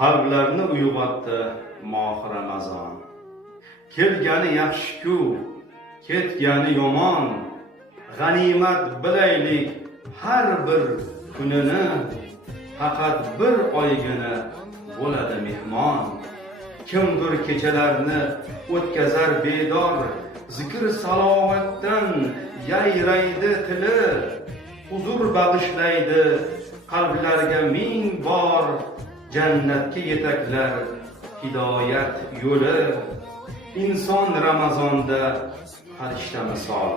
Qalblarni uyg'otdi moh Ramazon. Kelgani yaxshi-ku, ketgani yomon. G'animat bilaylik har bir kunini. Faqat bir oygina bo'ladi mehmon. Kimdir kechalarni o'tkazar bedor, zikr salovatdan yayraydi tili. Huzur bag'ishlaydi qalblarga ming bor, jannatga yetaklar hidoyat yo'li. Inson Ramazonda farishta misol,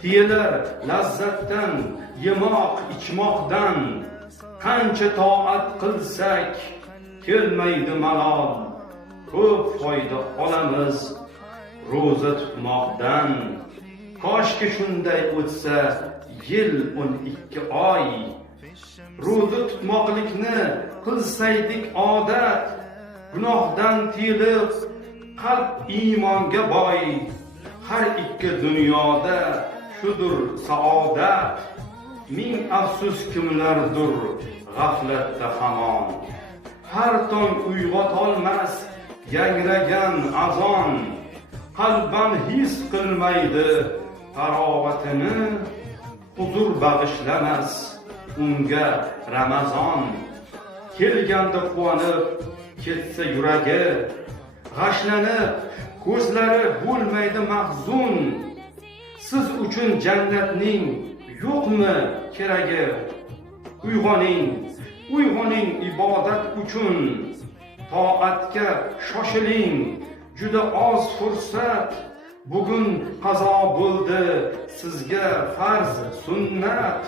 tiyilar lazzatdan, yemoq ichmoqdan. Qancha toat qilsak kelmaydi malol, ko'p foyda olamiz ro'za tutmoqdan. Koshki shunday o'tsa yil 12 oy, ro'za tutmoqlikni qilsaydik odat. Gunohdan tiyilib qalb iymonga boy, har ikki dunyoda shudur saodat. Ming afsus kimlardir g'aflatda hamon, har tong uyg'otolmas yangragan azon. Qalban his qilmaydi tarovatini, huzur bag'ishlamas unga Ramazon. Kelganda quvonib ketsa yuragi, g'ashlanib ko'zlari bo'lmaydi mahzun. Siz uchun jannatning yo'qmi keragi? Uyg'oning, uyg'oning ibodat uchun. Toatga shoshiling, juda oz fursat. Bugun qazo bo'ldi sizga farz sunnat.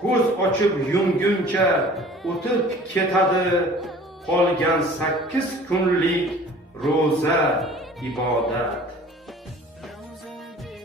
Ko'z ochib yumguncha o'tib ketadi qolgan 8 kunlik ro'za ibodat.